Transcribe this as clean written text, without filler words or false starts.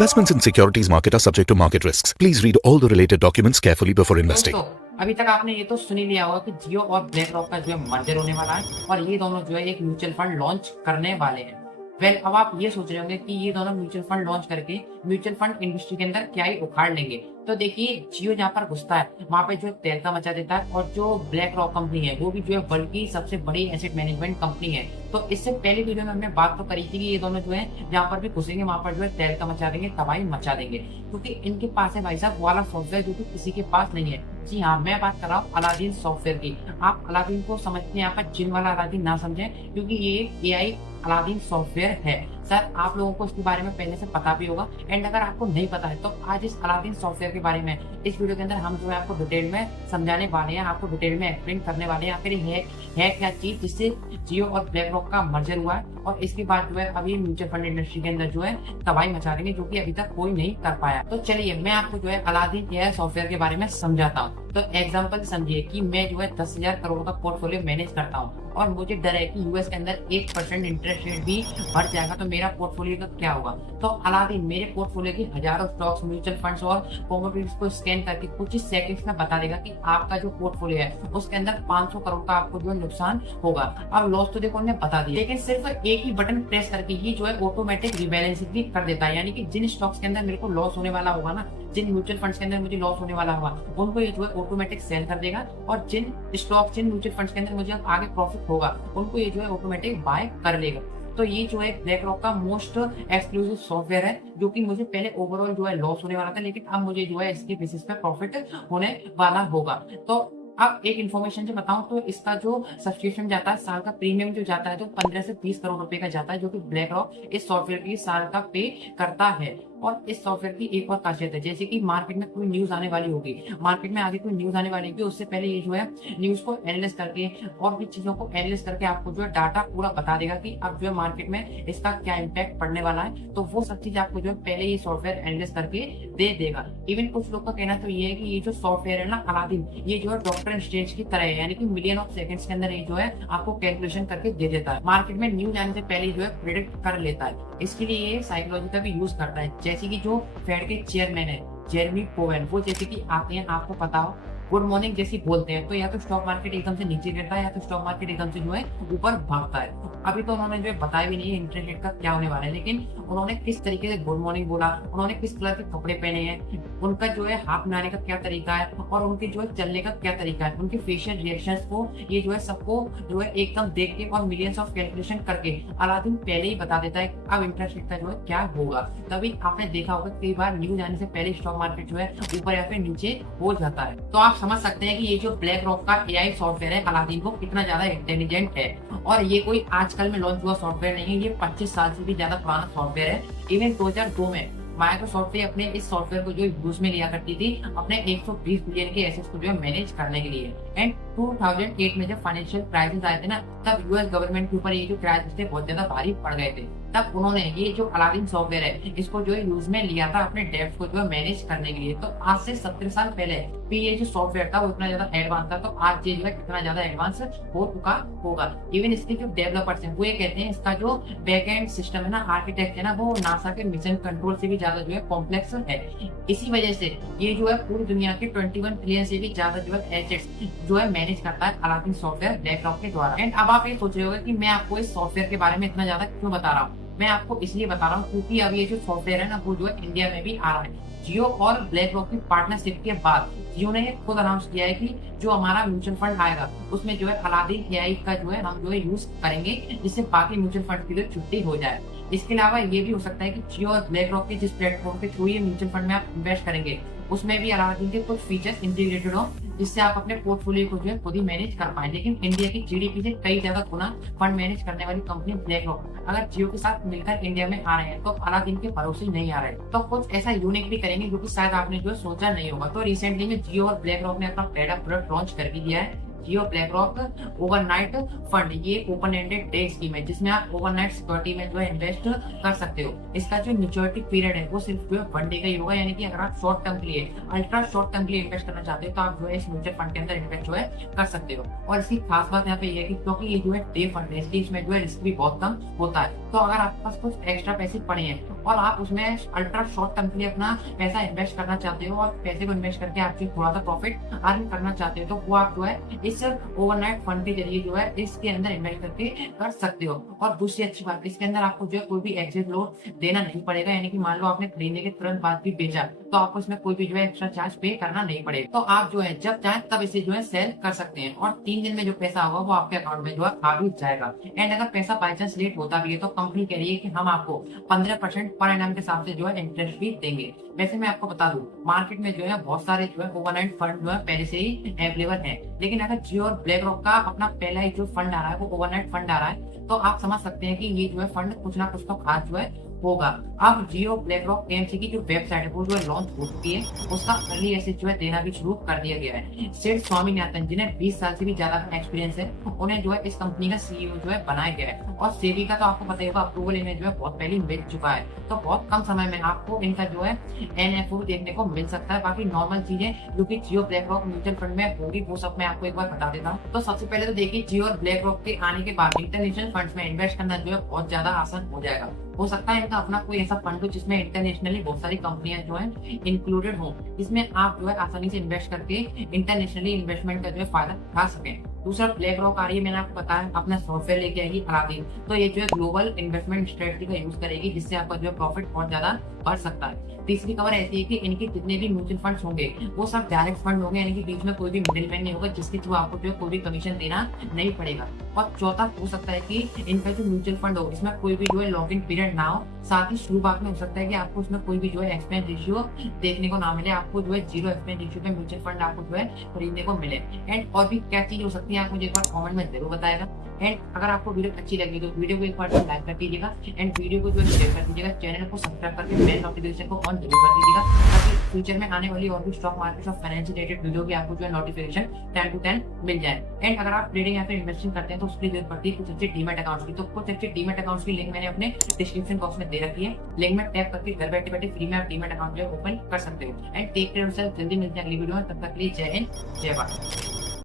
Investments in securities market are subject to market risks. Please read all the related documents carefully before investing. दोस्तों अभी तक आपने ये तो सुन ही लिया होगा कि जियो और ब्लैक रॉक का जो है मर्जर होने वाला है और ये दोनों जो है एक म्यूचुअल फंड लॉन्च करने वाले हैं। अब आप ये सोच रहे होंगे कि ये दोनों म्यूचुअल फंड लॉन्च करके म्यूचुअल फंड इंडस्ट्री के अंदर क्या ही उखाड़ लेंगे। तो देखिए जियो जहाँ पर घुसता है वहाँ पे जो है तहलका मचा देता है और जो ब्लैक रॉक कंपनी है वो भी जो है वर्ल्ड की सबसे बड़ी एसेट मैनेजमेंट कंपनी है। तो इससे पहले वीडियो में हमने बात तो करी थी कि ये दोनों जो है जहाँ पर भी घुसेंगे वहाँ पर जो है तहलका मचा देंगे, तबाही मचा देंगे, क्योंकि इनके पास है भाई साहब वो वाला सॉफ्टवेयर जो कि किसी के पास नहीं है। जी हाँ, मैं बात कर रहा हूँ अलादीन सॉफ्टवेयर की। आप अलादीन को समझते हैं यहाँ पर जिन वाला अलादीन ना समझें, क्योंकि ये AI अलादीन सॉफ्टवेयर है। सर आप लोगों को इसके बारे में पहले से पता भी होगा, एंड अगर आपको नहीं पता है तो आज इस अलादीन सॉफ्टवेयर के बारे में इस वीडियो के अंदर हम जो है आपको डिटेल में समझाने वाले हैं, आपको डिटेल में एक्सप्लेन करने वाले हैं आखिर है क्या चीज जिससे जियो और ब्लैक रॉक का मर्जर हुआ है और इसके बाद जो है अभी म्यूचुअल फंड इंडस्ट्री के अंदर जो है तबाही मचा देंगे, जो कि अभी तक कोई नहीं कर पाया। तो चलिए मैं आपको जो है अलादीन AI सॉफ्टवेयर के बारे में समझाता हूँ। तो एग्जाम्पल समझिए कि मैं जो है 10,000 करोड़ का पोर्टफोलियो मैनेज करता हूँ और मुझे डर है कि यूएस के अंदर 1% इंटरेस्ट रेट भी बढ़ जाएगा तो मेरा पोर्टफोलियो का क्या होगा। तो अलादीन मेरे पोर्टफोलियो की हजारों स्टॉक्स, म्यूचुअल फंड्स और कमोडिटीज को स्कैन करके कुछ ही सेकंड्स में बता देगा कि आपका जो पोर्टफोलियो है उसके अंदर 500 करोड़ का आपको जो है नुकसान होगा। अब लॉस तो देखो उन्हें बता दिया, लेकिन सिर्फ एक ही बटन प्रेस करके ही जो है ऑटोमेटिक रिबैलेंसिंग भी कर देता है। यानी कि जिन स्टॉक्स के अंदर मेरे को लॉस होने वाला होगा ना, जिन म्यूचुअल फंड्स के अंदर मुझे लॉस होने वाला होगा, उनको ये जो है ऑटोमेटिक सेल कर देगा और जिन स्टॉक्स, जिन म्यूचुअल फंड्स के अंदर मुझे आगे प्रॉफिट होगा उनको ये जो है ऑटोमेटिक बाय कर लेगा। तो ये जो है ब्लैक रॉक का मोस्ट एक्सक्लूसिव सॉफ्टवेयर है, जो कि मुझे पहले ओवरऑल जो है लॉस होने वाला था, लेकिन अब मुझे जो है इसके बेसिस पे प्रॉफिट होने वाला होगा। तो अब एक इन्फॉर्मेशन जो बताऊं तो इसका जो सब्सक्रिप्शन जाता है, साल का प्रीमियम जो जाता है तो 15 से 20 करोड़ रुपए का जाता है, जो कि ब्लैक रॉक इस सॉफ्टवेयर की साल का पे करता है। और इस सॉफ्टवेयर की एक और खासियत है, जैसे कि मार्केट में कोई न्यूज आने वाली होगी, मार्केट में आगे कोई न्यूज आने वाली होगी, उससे पहले ये जो है न्यूज को एनालाइज करके और भी चीजों को एनालाइज करके आपको जो है डाटा पूरा बता देगा कि अब जो है मार्केट में इसका क्या इम्पैक्ट पड़ने वाला है। तो वो सब चीज आपको जो है पहले ये सॉफ्टवेयर एनालाइज करके दे देगा। इवन कुछ लोग का कहना तो ये है कि ये जो सॉफ्टवेयर है ना अलादीन, ये जो है डॉक्टर स्ट्रेंज की तरह है, यानी कि मिलियन ऑफ सेकंड्स के अंदर ये जो है आपको कैलकुलेशन करके दे देता है, मार्केट में न्यूज आने से पहले जो है प्रेडिक्ट कर लेता है। इसके लिए ये साइकोलॉजी का भी यूज करता है, जैसे कि जो फेड के चेयरमैन है जेरेमी पोवेल, वो जैसे कि आते हैं, आपको पता हो गुड मॉर्निंग जैसी बोलते हैं तो या तो स्टॉक मार्केट एकदम से नीचे गिरता है या तो स्टॉक मार्केट एकदम से जो है ऊपर भागता है। अभी तो उन्होंने जो है बताया भी नहीं है इंटरेस्ट रेट का क्या होने वाला है, लेकिन उन्होंने किस तरीके से गुड मॉर्निंग बोला, उन्होंने किस कलर के कपड़े पहने हैं, उनका जो है हाथ मिलाने का क्या तरीका है और उनके जो है चलने का क्या तरीका है, उनके फेशियल रिएक्शंस को ये जो है सबको जो है एकदम देख के और मिलियंस ऑफ कैलकुलेशन करके अलादीन पहले ही बता देता है अब इंटरेस्ट रेट का जो है क्या होगा। तभी आपने देखा होगा कई बार न्यूज आने से पहले स्टॉक मार्केट जो है ऊपर या फिर नीचे हो जाता है। तो आप समझ सकते हैं कि ये जो ब्लैक रॉक का AI सॉफ्टवेयर है अलादीन वो कितना ज्यादा इंटेलिजेंट है। और ये कोई आजकल में लॉन्च हुआ सॉफ्टवेयर नहीं है, ये 25 साल से भी ज्यादा पुराना सॉफ्टवेयर है। इवन 2002 में माइक्रोसॉफ्ट ने अपने इस सॉफ्टवेयर को जो यूज में लिया करती थी अपने 120 बिलियन के एसेट्स को जो है मैनेज करने के लिए। एंड 2008 में जब फाइनेंशियल क्राइसिस आए थे ना, तब यूएस गवर्नमेंट के ऊपर ये जो क्राइसिस थे बहुत ज्यादा भारी पड़ गए थे, तब उन्होंने ये जो अलादीन सॉफ्टवेयर है इसको जो है यूज में लिया था अपने डेब्ट को जो है मैनेज करने के लिए। तो आज से 17 साल पहले भी ये जो सॉफ्टवेयर था वो इतना ज्यादा एडवांस था, तो आज ये जो है कितना ज्यादा एडवांस हो चुका होगा। इवन इसके जो डेवलपर्स हैं वो ये कहते हैं इसका जो बैकएंड सिस्टम है ना, आर्किटेक्ट है ना, वो नासा के मिशन कंट्रोल से भी ज्यादा जो है कॉम्प्लेक्स है। इसी वजह से ये जो है पूरी दुनिया के 21 ट्रिलियन से भी ज्यादा जो है एसेट्स जो है मैनेज करता है अलादीन सॉफ्टवेयर ब्लैक रॉक के द्वारा। एंड अब आप ये सोच रहे होंगे कि मैं आपको इस सॉफ्टवेयर के बारे में इतना ज्यादा क्यों बता रहा हूँ। मैं आपको इसलिए बता रहा हूँ क्योंकि अब ये जो सॉफ्टवेयर है ना वो जो है इंडिया में भी आ रहा है। जियो और ब्लैक रॉक की पार्टनरशिप के बाद जियो ने खुद अनाउंस किया है कि जो हमारा म्यूचुअल फंड आएगा उसमें जो है अलादीन AI का जो है हम जो है यूज करेंगे, जिससे बाकी म्यूचुअल फंड की जो छुट्टी हो जाए। इसके अलावा ये भी हो सकता है कि जियो और ब्लैक रॉक के जिस प्लेटफॉर्म के थ्रू ये म्यूचुअल फंड में आप इन्वेस्ट करेंगे उसमें भी अलादीन के कुछ फीचर्स इंटीग्रेटेड हो, जिससे आप अपने पोर्टफोलियो को जो है खुद ही मैनेज कर पाए। लेकिन इंडिया की GDP से कई ज्यादा गुना फंड मैनेज करने वाली कंपनी ब्लैक रॉक अगर जियो के साथ मिलकर इंडिया में आ रहे हैं तो अलादीन के भरोसे नहीं आ रहे, तो कुछ ऐसा यूनिक भी करेंगे जो कि शायद आपने जो सोचा नहीं होगा। तो रिसेंटली में जियो और ब्लैक रॉक ने अपना पहला प्रोडक्ट लॉन्च कर भी दिया है, जियो ब्लैक रॉक ओवरनाइट फंड, ये ओपन एंडेड डे स्कीम है जिसमें आप ओवरनाइट सिक्योरिटी में जो है इन्वेस्ट कर सकते हो। इसका जो मैच्योरिटी पीरियड है वो सिर्फ जो है 1 डे का ही होगा, यानी कि अगर आप शॉर्ट टर्म के लिए, अल्ट्रा शॉर्ट टर्म के लिए इन्वेस्ट करना चाहते हो तो आप जो है इस म्यूचुअल फंड के अंदर इन्वेस्ट जो है कर सकते हो। और इसकी खास बात यहाँ पे ये है कि क्योंकि ये जो है डे फंड है इसलिए इसमें जो है रिस्क भी बहुत कम होता है। तो अगर आपके पास कुछ एक्स्ट्रा पैसे पड़े हैं और आप उसमें अल्ट्रा शॉर्ट टर्म के लिए अपना पैसा इन्वेस्ट करना चाहते हो और पैसे को इन्वेस्ट करके आप जो थोड़ा सा प्रॉफिट अर्न करना चाहते हो तो वो आप जो है इस ओवरनाइट फंड के जरिए जो है इसके अंदर इन्वेस्ट करके कर सकते हो। और दूसरी अच्छी बात, इसके अंदर आपको जो है कोई भी एग्जिट लोड देना नहीं पड़ेगा, यानी कि मान लो आपने खरीदने के तुरंत बाद भी बेचा तो आपको इसमें कोई भी जो है एक्स्ट्रा चार्ज पे करना नहीं पड़ेगा। तो आप जो है जब चाहें तब इसे जो है सेल कर सकते हैं और 3 दिन में जो पैसा होगा वो आपके अकाउंट में जो है आ भी जाएगा। एंड अगर पैसा बाई चांस लेट होता भी है तो कंपनी कह रही है कि हम आपको 15% पर एनम के हिसाब से जो है इंटरेस्ट भी देंगे। वैसे मैं आपको बता दूं मार्केट में जो है बहुत सारे जो है ओवरनाइट फंड जो है पहले से ही अवेलेबल है, लेकिन अगर जियो और ब्लैक रॉक का अपना पहला ही जो फंड आ रहा है वो ओवरनाइट फंड आ रहा है तो आप समझ सकते हैं कि ये जो है फंड कुछ ना कुछ तो खास जो है होगा। अब जियो ब्लैक रॉक एएमसी की जो वेबसाइट है वो जो है लॉन्च हो चुकी है, उसका अर्ली एक्सेस जो है देना भी शुरू कर दिया गया है। सेठ स्वामीनाथन जिन्हें 20 साल से भी ज्यादा एक्सपीरियंस है उन्हें जो है इस कंपनी का सीईओ जो है बनाया गया है और सेबी का तो आपको पता ही होगा अप्रूवल इन्हें जो है बहुत पहले मिल चुका है। तो बहुत कम समय में आपको इनका जो है एनएफओ देखने को मिल सकता है। बाकी नॉर्मल चीजें जो कि जियो ब्लैक रॉक म्यूचुअल फंड में होगी वो सब मैं आपको एक बार बता देता हूँ। तो सबसे पहले तो देखिए जियो और ब्लैक रॉक के आने के बाद इंटरनेशनल फंड्स में इन्वेस्ट करना जो है बहुत ज्यादा आसान हो जाएगा। हो सकता है इनका अपना कोई ऐसा फंड हो जिसमें इंटरनेशनली बहुत सारी कंपनियां जो है इंक्लूडेड हो, जिसमें आप जो है आसानी से इन्वेस्ट करके इंटरनेशनली इन्वेस्टमेंट का जो है फायदा उठा सकें। दूसरा ब्लैक रॉक आ रही है, मैंने आपको बताया अपना सॉफ्टवेयर लेके आएगी अलादीन, तो ये जो है ग्लोबल इन्वेस्टमेंट स्ट्रेटजी का यूज करेगी जिससे आपका जो है प्रॉफिट बहुत ज्यादा बढ़ सकता है। तीसरी खबर ऐसी है कि इनके जितने भी म्यूचुअल फंड्स होंगे वो सब डायरेक्ट फंड होंगे, यानी कि बीच में कोई भी मिडिलमैन नहीं होगा जिसके थ्रू आपको जो है कोई भी कमीशन देना नहीं पड़ेगा। और चौथा हो सकता है कि इनका जो म्यूचुअल फंड हो इसमें कोई भी जो है लॉक इन पीरियड ना हो, साथ ही शुरुआत में हो सकता है कि आपको उसमें कोई भी जो है एक्सपेंस रेशियो देखने को ना मिले, आपको जो है 0 एक्सपेंस रेशियो पे म्यूचुअल फंड आपको जो है खरीदने को मिले। एंड और भी क्या चीज हो सकती है आप मुझे एक बार कमेंट में जरूर बताएगा। एंड अगर आपको वीडियो अच्छी लगी तो वीडियो को एक बार लाइक कर दीजिएगा एंड वीडियो को जो है शेयर कर दीजिएगा, चैनल को सब्सक्राइब करके बेल नोटिफिकेशन को ऑन जरूर कर दीजिएगा ताकि फ्यूचर में आने वाली और भी स्टॉक मार्केट और फाइनेंशियल रिलेटेड वीडियो की आपको जो है नोटिफिकेशन 10 to 10 मिल जाए। एंड अगर आप ट्रेडिंग या फिर इन्वेस्टिंग करते हैं तो उसके लिए जरूरत पड़ती है कुछ अच्छे डीमैट अकाउंट्स की, तो कुछ अच्छे डीमैट अकाउंट्स की लिंक मैंने अपने डिस्क्रिप्शन बॉक्स में दे रखी है। लिंक में टैप करके घर बैठे बैठे फ्री में आप डीमैट अकाउंट जो है ओपन कर सकते हो। And take care of yourself, जल्दी मिलते हैं अगली वीडियो में, तब तक के लिए जय हिंद जय भारत।